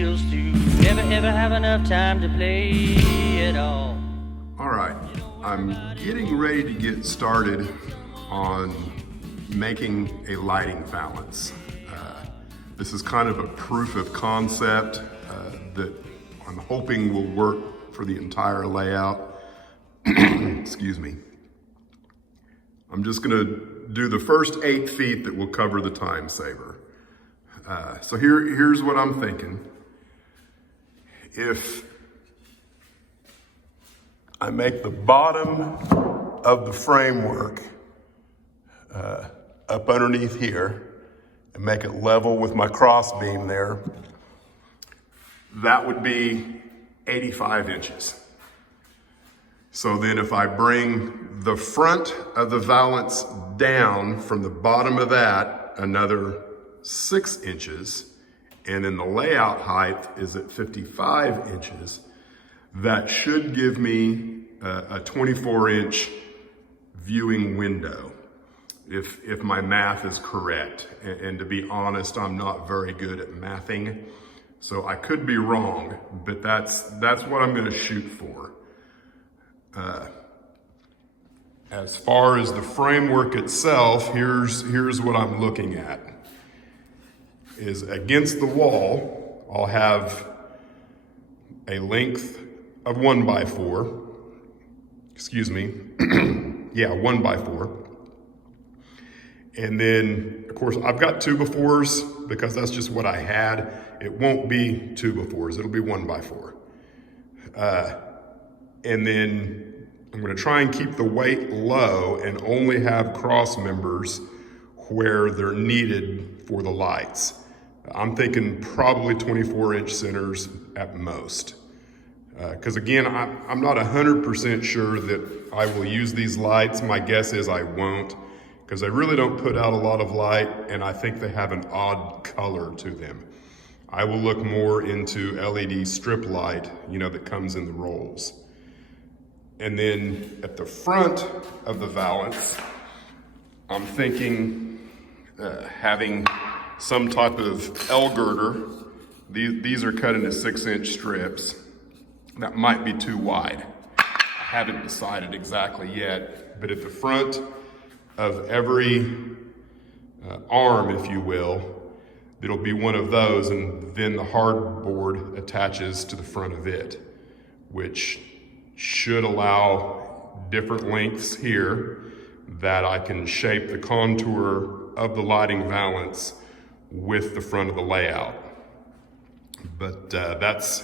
feels to never ever have enough time to play at all. All right, I'm getting ready to get started on making a lighting valance. This is kind of a proof of concept that I'm hoping will work for the entire layout. Excuse me. I'm just gonna do the first 8 feet that will cover the Timesaver. So here's what I'm thinking. If I make the bottom of the framework up underneath here and make it level with my cross beam there, that would be 85 inches. So then if I bring the front of the valance down from the bottom of that another 6 inches, and then the layout height is at 55 inches, that should give me a 24-inch viewing window, if my math is correct. And to be honest, I'm not very good at mathing, so I could be wrong, but that's what I'm gonna shoot for. As far as the framework itself, here's what I'm looking at. Is against the wall, I'll have a length of 1x4, excuse me, yeah, 1x4. And then, of course, I've got 2x4s because that's just what I had. It won't be 2x4s, it'll be 1x4. And then I'm gonna try and keep the weight low and only have cross members where they're needed for the lights. I'm thinking probably 24-inch centers at most. Because again, I'm not 100% sure that I will use these lights. My guess is I won't, because they really don't put out a lot of light, and I think they have an odd color to them. I will look more into LED strip light, that comes in the rolls. And then at the front of the valance, I'm thinking having some type of L girder. These are cut into 6-inch strips. That might be too wide. I haven't decided exactly yet, but at the front of every arm, if you will, it'll be one of those, and then the hardboard attaches to the front of it, which should allow different lengths here that I can shape the contour of the lighting valance with the front of the layout. But that's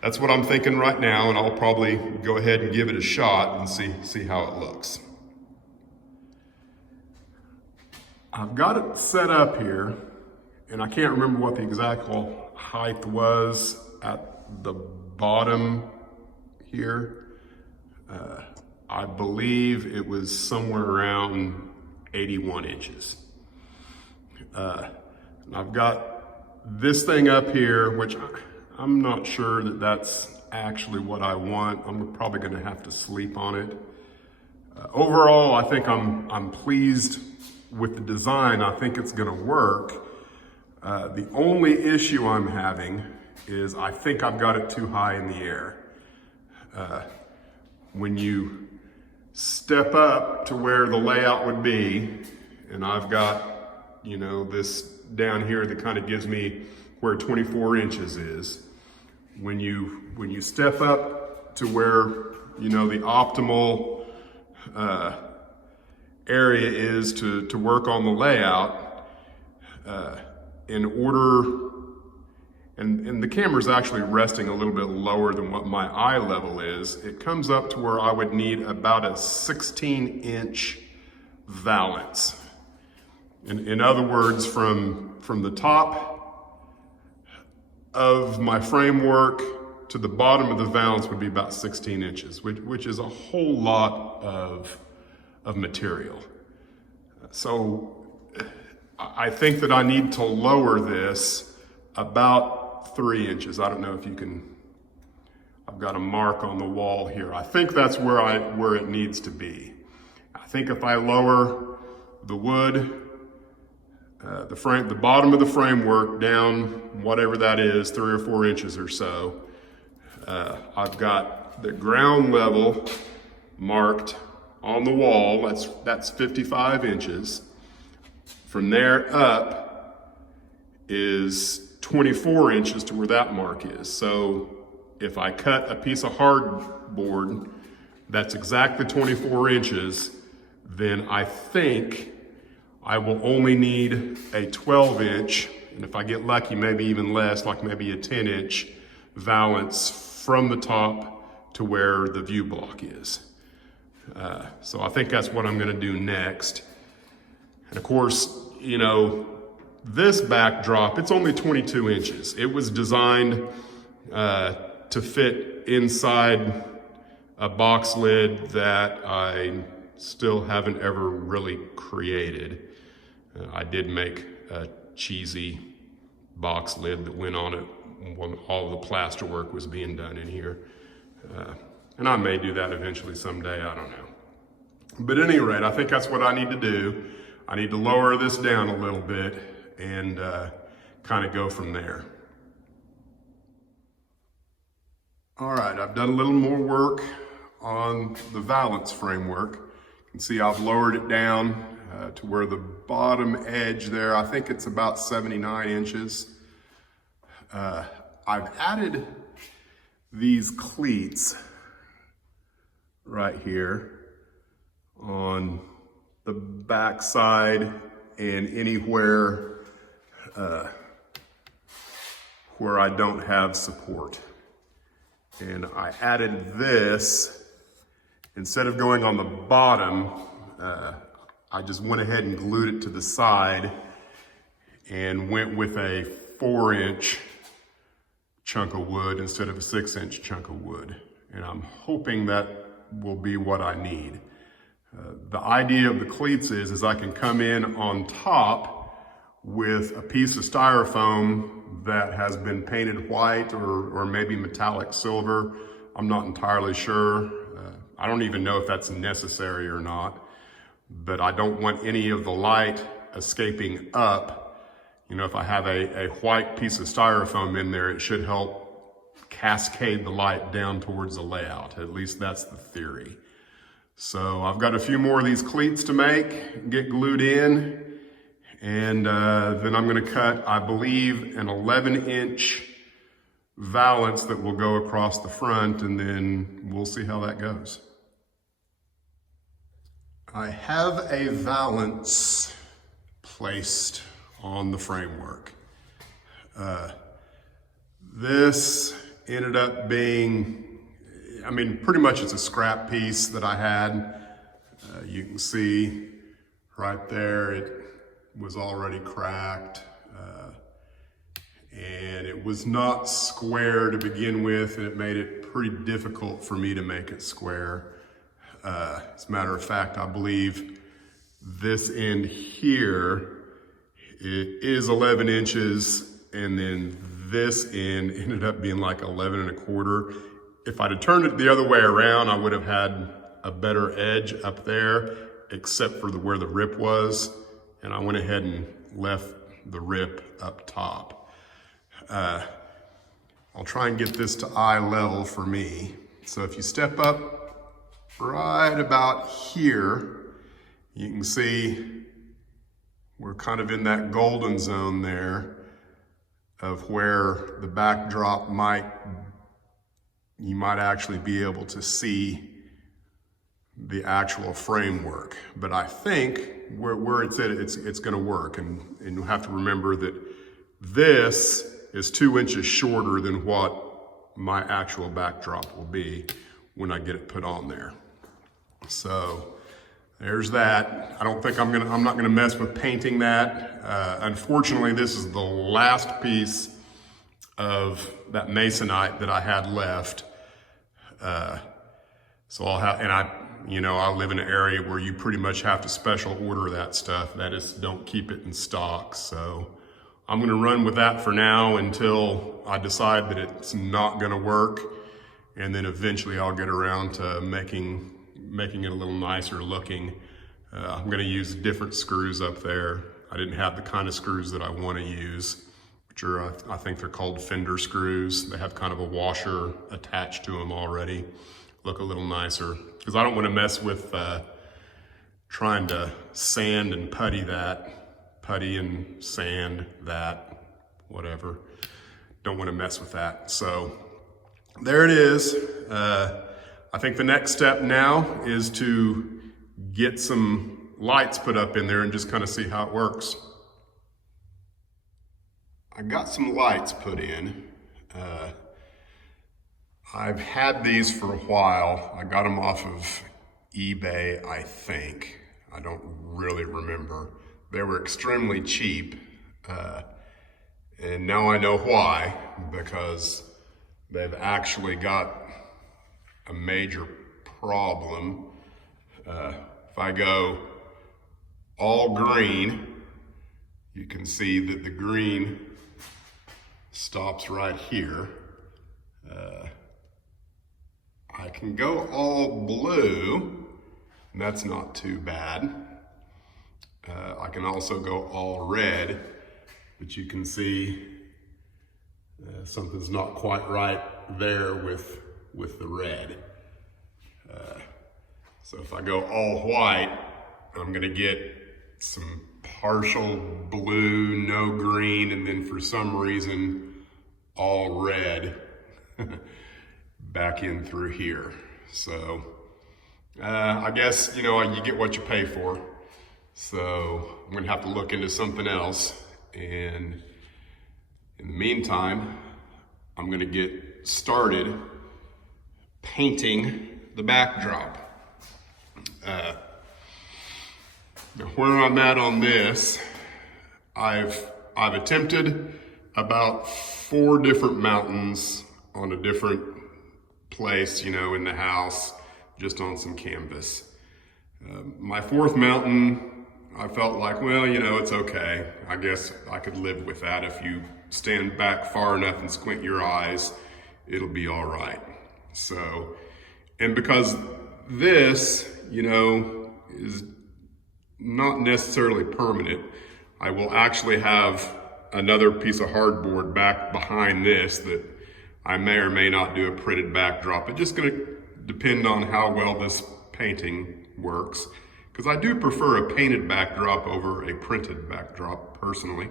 what I'm thinking right now, and I'll probably go ahead and give it a shot and see how it looks. I've got it set up here, and I can't remember what the exact height was at the bottom here. I believe it was somewhere around 81 inches. And I've got this thing up here, which I'm not sure that that's actually what I want. I'm probably gonna have to sleep on it. Overall, I think I'm pleased with the design. I think it's gonna work. The only issue I'm having is I think I've got it too high in the air. When you step up to where the layout would be, and I've got, this down here that kind of gives me where 24 inches is. When you step up to where, the optimal area is to work on the layout, in order, and the camera's actually resting a little bit lower than what my eye level is, it comes up to where I would need about a 16-inch valance. In other words, from the top of my framework to the bottom of the valance would be about 16 inches, which is a whole lot of material. So I think that I need to lower this about 3 inches. I don't know if you can, I've got a mark on the wall here. I think that's where it needs to be. I think if I lower the wood the bottom of the framework down, whatever that is, 3 or 4 inches or so. I've got the ground level marked on the wall. That's 55 inches. From there up is 24 inches to where that mark is. So if I cut a piece of hardboard that's exactly 24 inches, then I think I will only need a 12 inch, and if I get lucky, maybe even less, like maybe a 10 inch valance from the top to where the view block is. So I think that's what I'm gonna do next. And of course, you know, this backdrop, it's only 22 inches. It was designed to fit inside a box lid that I still haven't ever really created. I did make a cheesy box lid that went on it when all the plaster work was being done in here. And I may do that eventually someday, I don't know. But at any rate, I think that's what I need to do. I need to lower this down a little bit and kind of go from there. All right, I've done a little more work on the Valance framework. You can see I've lowered it down to where the bottom edge there, I think it's about 79 inches. I've added these cleats right here on the back side and anywhere where I don't have support. And I added this, instead of going on the bottom, I just went ahead and glued it to the side and went with a 4-inch chunk of wood instead of a 6-inch chunk of wood. And I'm hoping that will be what I need. The idea of the cleats is I can come in on top with a piece of styrofoam that has been painted white or maybe metallic silver. I'm not entirely sure. I don't even know if that's necessary or not, but I don't want any of the light escaping up. You know, if I have a white piece of styrofoam in there, it should help cascade the light down towards the layout. At least that's the theory. So I've got a few more of these cleats to make, get glued in, and then I'm gonna cut, I believe, an 11-inch valance that will go across the front, and then we'll see how that goes. I have a valance placed on the framework. This ended up being, I mean, pretty much it's a scrap piece that I had. You can see right there, it was already cracked. And it was not square to begin with, and it made it pretty difficult for me to make it square. As a matter of fact, I believe this end here, it is 11 inches, and then this end ended up being like 11 1/4. If I'd have turned it the other way around, I would have had a better edge up there, except for where the rip was, and I went ahead and left the rip up top. I'll try and get this to eye level for me. So if you step up right about here, you can see we're kind of in that golden zone there of where the backdrop you might actually be able to see the actual framework. But I think where it's at, it's gonna work. And you'll have to remember that this is 2 inches shorter than what my actual backdrop will be when I get it put on there. So there's that. I don't think I'm not gonna mess with painting that. Unfortunately, this is the last piece of that masonite that I had left. So I'll have, and I live in an area where you pretty much have to special order that stuff. That is, don't keep it in stock. So I'm gonna run with that for now until I decide that it's not gonna work. And then eventually I'll get around to making it a little nicer looking. I'm gonna use different screws up there. I didn't have the kind of screws that I want to use, which are, I think they're called fender screws. They have kind of a washer attached to them already. Look a little nicer, because I don't want to mess with trying to sand and putty and sand that, whatever. Don't want to mess with that. So there it is. I think the next step now is to get some lights put up in there and just kind of see how it works. I got some lights put in. I've had these for a while. I got them off of eBay, I think. I don't really remember. They were extremely cheap. And now I know why, because they've actually got a major problem. If I go all green, you can see that the green stops right here. I can go all blue, and that's not too bad. I can also go all red, but you can see something's not quite right there with the red. So if I go all white, I'm gonna get some partial blue, no green, and then for some reason, all red back in through here. So I guess, you get what you pay for. So I'm gonna have to look into something else. And in the meantime, I'm gonna get started painting the backdrop. Where I'm at on this, I've attempted about 4 different mountains on a different place, in the house, just on some canvas. My 4th mountain, I felt like, well, it's okay. I guess I could live with that. If you stand back far enough and squint your eyes, it'll be all right. So, and because this, is not necessarily permanent, I will actually have another piece of hardboard back behind this that I may or may not do a printed backdrop. It's just gonna depend on how well this painting works, because I do prefer a painted backdrop over a printed backdrop personally.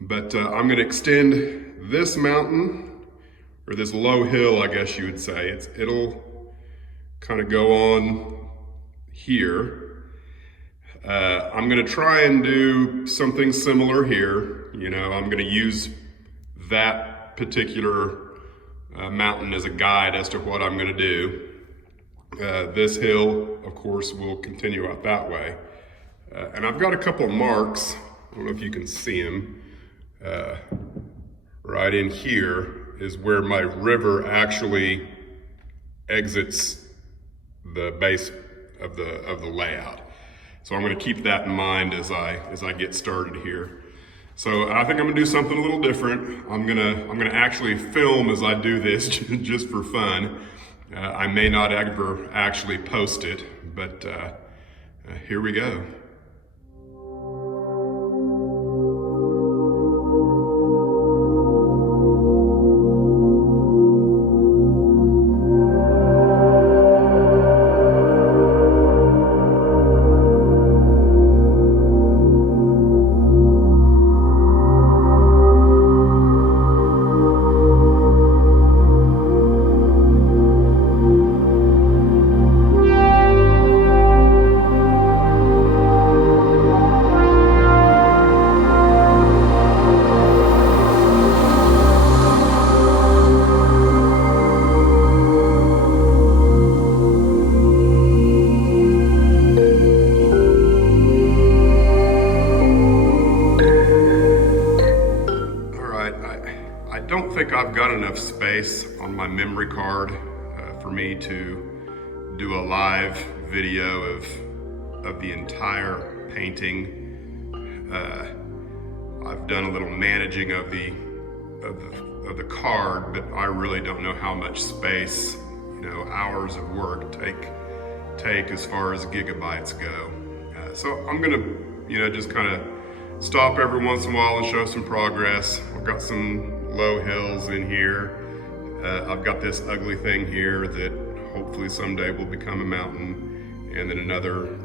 But I'm gonna extend this mountain, or this low hill, I guess you would say. It'll kind of go on here. I'm gonna try and do something similar here. I'm gonna use that particular mountain as a guide as to what I'm gonna do. This hill, of course, will continue out that way. And I've got a couple of marks, I don't know if you can see them. Right in here is where my river actually exits the base of the layout. So I'm gonna keep that in mind as I get started here. So I think I'm gonna do something a little different. I'm gonna actually film as I do this just for fun. I may not ever actually post it, but here we go. I've got enough space on my memory card for me to do a live video of the entire painting. I've done a little managing of the card, but I really don't know how much space, hours of work take as far as gigabytes go. So I'm gonna just kind of stop every once in a while and show some progress. I've got some low hills in here. I've got this ugly thing here that hopefully someday will become a mountain, and then another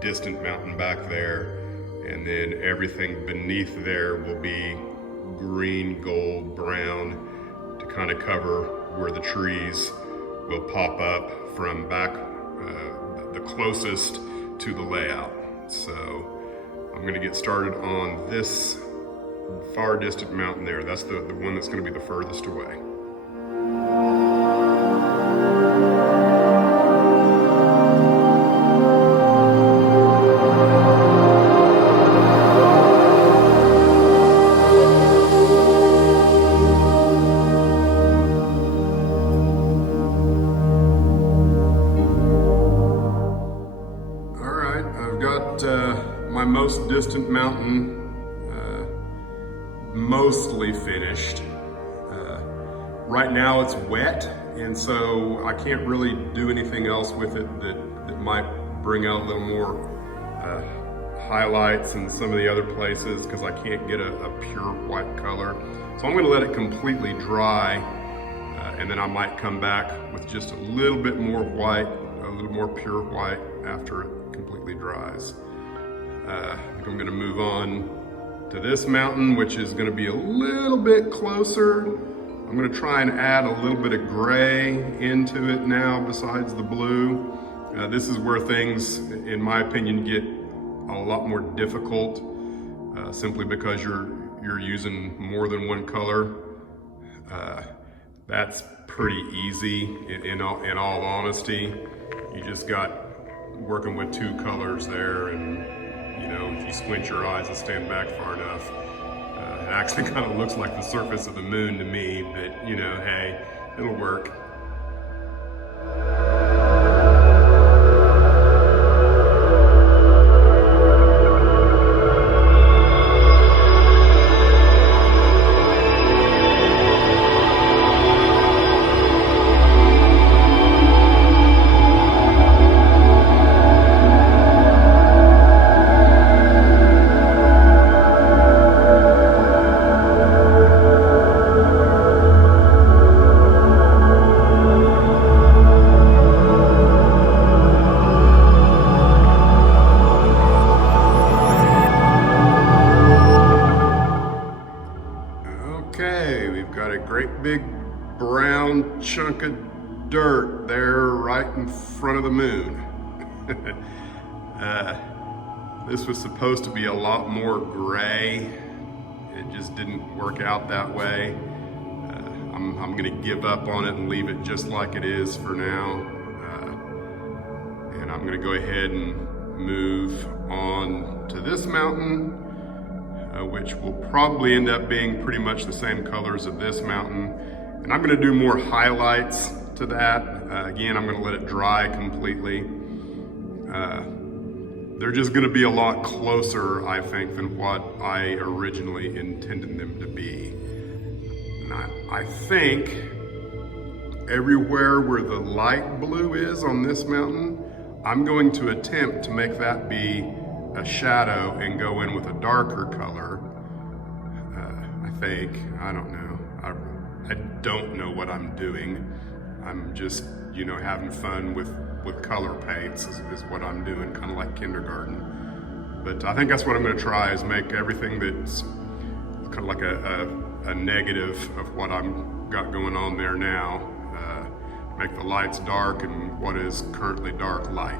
distant mountain back there, and then everything beneath there will be green, gold, brown to kind of cover where the trees will pop up from back the closest to the layout. So I'm gonna get started on this far distant mountain there. That's the one that's gonna be the furthest away. My most distant mountain mostly finished. Right now it's wet, and so I can't really do anything else with it that might bring out a little more highlights in some of the other places, because I can't get a pure white color. So I'm going to let it completely dry, and then I might come back with just a little bit more white, a little more pure white after it completely dries. I think I'm going to move on to this mountain, which is going to be a little bit closer. I'm going to try and add a little bit of gray into it now besides the blue. This is where things, in my opinion, get a lot more difficult, simply because you're using more than one color. That's pretty easy in all honesty. You just got working with two colors there, and if you squint your eyes and stand back far enough, it actually kind of looks like the surface of the moon to me, but hey, it'll work. Okay, we've got a great big brown chunk of dirt there right in front of the moon. This was supposed to be a lot more gray. It just didn't work out that way. I'm gonna give up on it and leave it just like it is for now. And I'm gonna go ahead and move on to this mountain, which will probably end up being pretty much the same colors of this mountain. And I'm gonna do more highlights to that. Again, I'm gonna let it dry completely. They're just gonna be a lot closer, I think, than what I originally intended them to be. And I think everywhere where the light blue is on this mountain, I'm going to attempt to make that be a shadow and go in with a darker color. I think, I don't know. I don't know what I'm doing. I'm just, having fun with color paints is what I'm doing, kind of like kindergarten. But I think that's what I'm gonna try, is make everything that's kind of like a negative of what I'm got going on there now. Make the lights dark and what is currently dark light.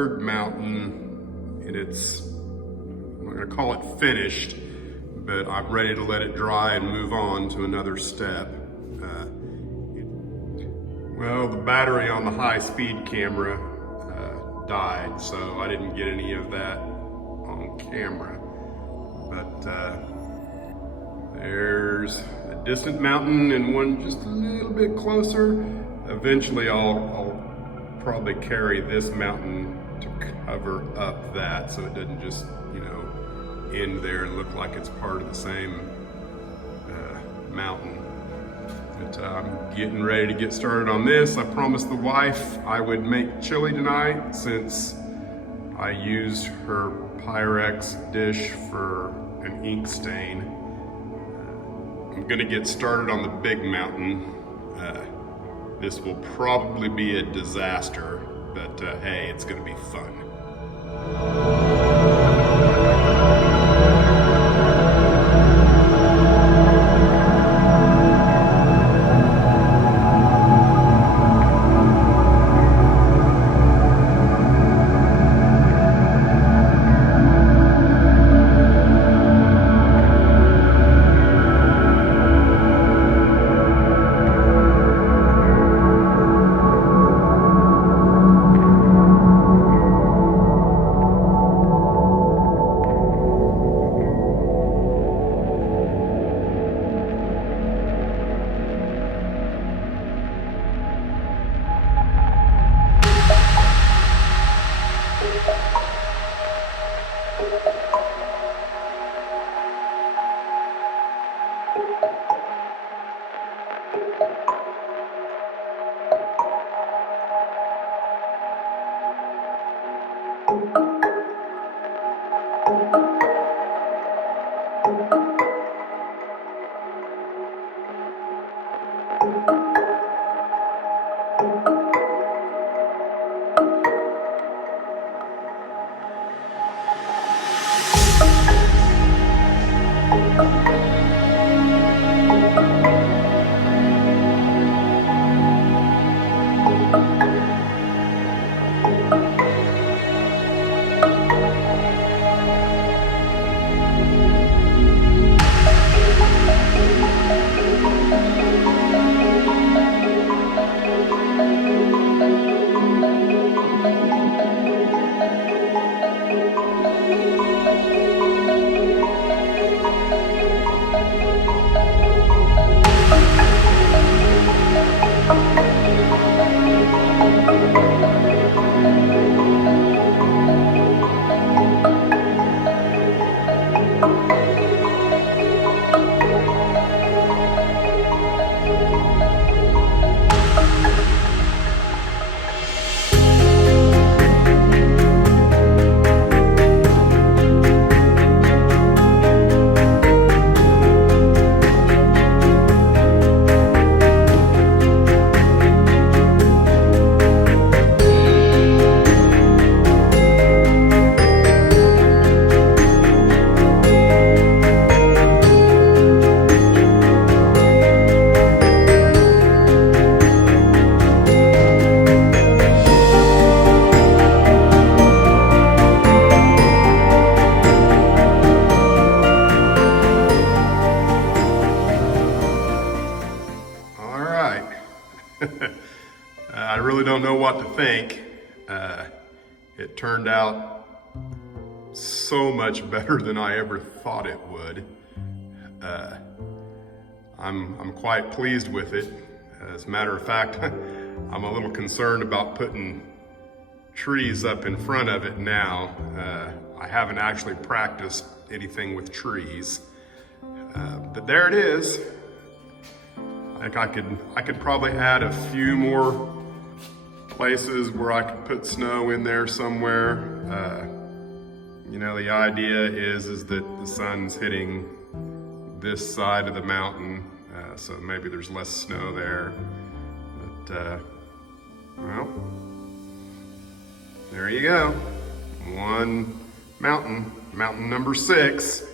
third mountain, and it's, I'm not gonna call it finished, but I'm ready to let it dry and move on to another step. Well, the battery on the high-speed camera died, so I didn't get any of that on camera. But there's a distant mountain and one just a little bit closer. Eventually I'll probably carry this mountain to cover up that so it doesn't just, you know, end there and look like it's part of the same mountain. But I'm getting ready to get started on this. I promised the wife I would make chili tonight since I used her Pyrex dish for an ink stain. I'm gonna get started on the big mountain. This will probably be a disaster, but hey, it's gonna be fun. I really don't know what to think. It turned out so much better than I ever thought it would. I'm quite pleased with it. As a matter of fact, I'm a little concerned about putting trees up in front of it now. I haven't actually practiced anything with trees, but there it is. I think I could probably add a few more places where I could put snow in there somewhere. You know, the idea is that the sun's hitting this side of the mountain, so maybe there's less snow there. But, well, there you go. One mountain number 6.